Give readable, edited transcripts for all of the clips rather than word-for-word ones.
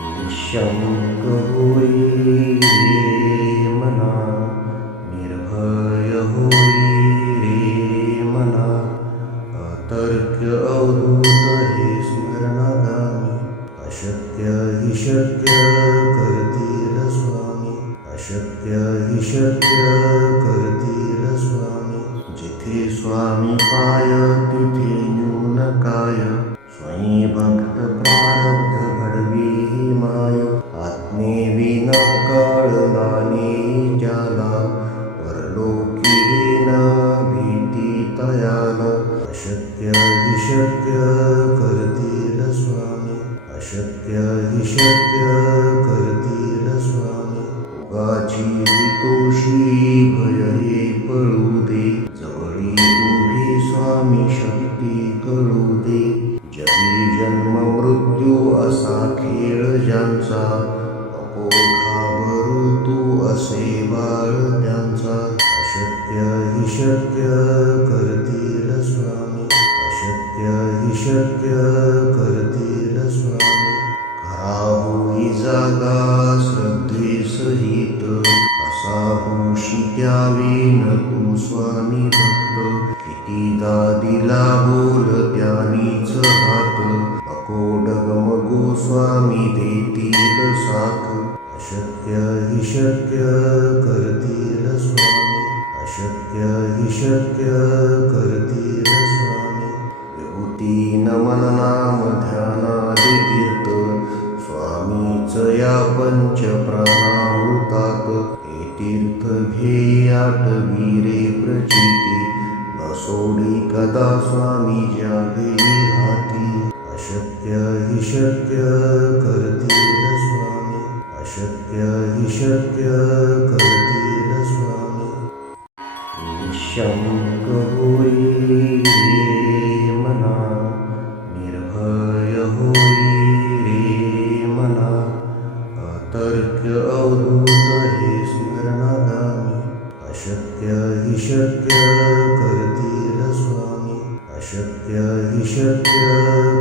निःशङ्क होई रे मना, निर्भय होई रे मना, अतर्क्य अवधूत हे स्मरणागामी, अशक्य हि शक्य करतील स्वामी, अशक्य हि शक्य करतील स्वामी. जिथे स्वामी पाय तिथे न्यून काय, स्वयं भक्त प्रारब्ध घडवी ही माय. आज्ञेविना कळलाने ज्याला, परलोकी न भीती तयाला. अशक्य हि शक्य करतील स्वामी, अशक्य हि शक्य करतील स्वामी. उगाची तोषी भय हे पळू दे, जवळी उभी स्वामी शक्ती कळू दे. जगी जन्म मृत्यू असा खेळ ज्यांचा, नको घाबरू तू असे बाळ त्यांचा. अशक्य हि शक्य करतील स्वामी, अशक्य हि शक्य करतील स्वामी. खरा होई जागा श्रद्धे सहित, असा होशी द्यावी न तू स्वामी भक्त. कितीदा दिला बोल त्यानीच हात, नको डगमगू स्वामी देतील साथ. अशक्य हि शक्य करतील स्वामी, अशक्य हि शक्य करतील स्वामी. विभूती नमन नाम ध्यानादि तीर्थ, स्वामीच या पंच प्राणामृतात. हे तीर्थ घे आठवी रे प्रचिती, न सोडी कदा स्वामी ज्या घेई हाती. अशक्य हि शक्य करतील स्वामी, अशक्य हि शक्य करतील स्वामी. निःशङ्क होई रे मना, निर्भय होई रे मना, अतर्क्य अवधूत हे स्मरणागामी. अशक्य हि शक्य करतील स्वामी, अशक्य हि शक्य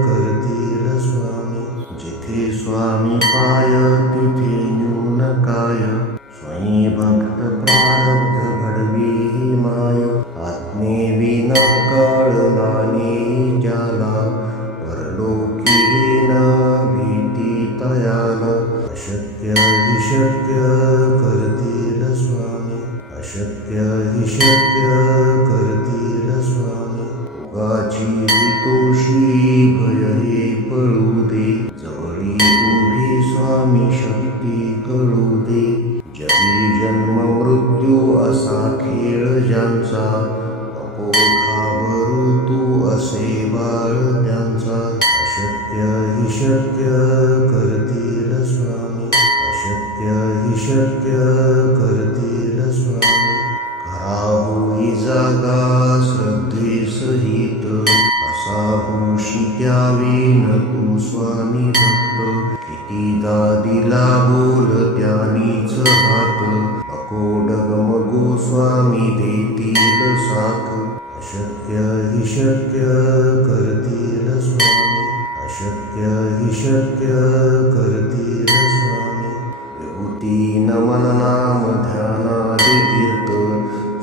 करतील स्वामी. जिथे स्वामी पाय तिथे न्यून काय, स्वयं भक्त प्रारब्ध घडवी ही माय. आज्ञेविना कळलाने ज्याला, परलोकी न भीती तयाला. अशक्य हि शक्य करतील स्वामी, अशक्य हि शक्य करतील स्वामी. उगाची तोषी भय हे पळू दे, जवळी उभी स्वामी शक्ती कळू दे. जगी जन्म मृत्यू असा खेळ ज्यांचा, नको घाबरू तू असे बाळ त्यांचा. अशक्य हि शक्य करतील स्वामी, अशक्य हि शक्य करतील स्वामी. खरा होई जागा श्रद्धे सहित, असा होशी द्यावी न तू स्वामी भक्त. कितीदा दिला बोल त्यानीच हात, नको डगमगू स्वामी देतील साथ. अशक्य हि शक्य करतील स्वामी, अशक्य हि शक्य करतील स्वामी. विभूती नमन नाम ध्यानादि तीर्थ,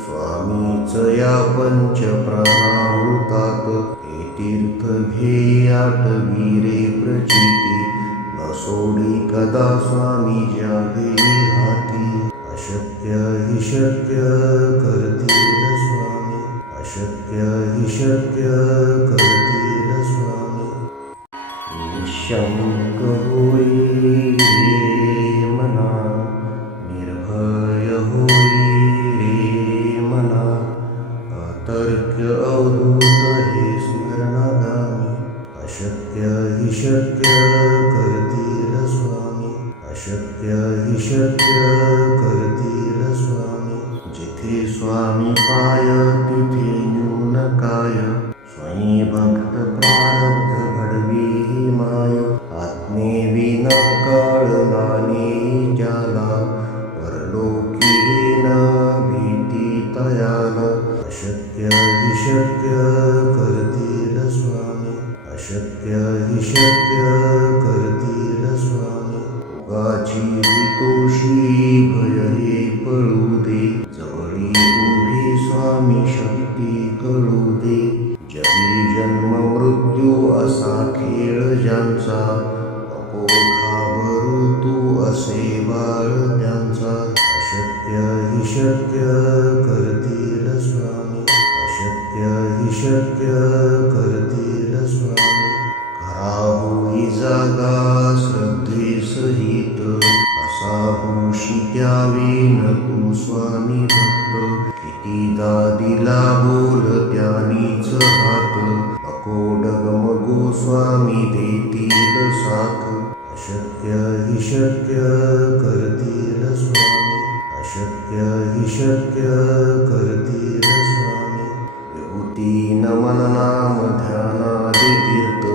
स्वामीच या पंच प्राणामृतात. हे तीर्थ घे आठवी रे प्रचिती, न सोडी कदा स्वामी ज्या घेई हाती. अशक्य हि शक्य करतील स्वामी, अशक्य हि शक्य करतील स्वामी. निःशङ्क होई रे मना, निर्भय होई रे मना, अतर्क्य अवधूत हे स्मरणागामी. अशक्य हि शक्य करतील स्वामी, अशक्य हि शक्य करतील स्वामी. जिथे स्वामी पाय तिथे न्यून काय, स्वयं भक्त प्रारब्ध घडवी ही माय. आज्ञेविना कळलाने ज्याला, परलोकी न भीती तयाला. अशक्य हि शक्य करतील स्वामी, अशक्य हि शक्य करतील स्वामी. पापाची वितोषी भय हे पळू दे. जवळी उभी स्वामी शक्ती कळू दे. जगी जन्म मृत्यू असा खेळ ज्यांचा, नको घाबरू तू असे बाळ त्यांचा. अशक्य हि शक्य करतील स्वामी, अशक्य हि शक्य करतील स्वामी. खरा होई जागा श्रद्धे सहित, कसा होशी त्यावेन तू स्वामी भक्त. कितीदा दिला बोल त्यानीच हात, नको डगमगू स्वामी देतील साथ. अशक्य हि शक्य करतील स्वामी, अशक्य हि शक्य करतील स्वामी. विभूती नमन नाम ध्यानादि तीर्थ,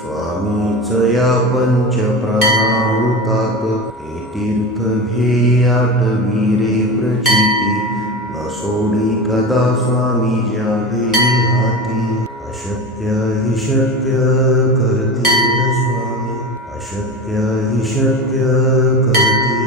स्वामीच या पंच प्राणामृतात. हे तीर्थ घे आठवी रे प्रचिती, न सोडी कदा स्वामी ज्यावेळी हाती. अशक्य हि शक्य करतील स्वामी, अशक्य हि शक्य करतील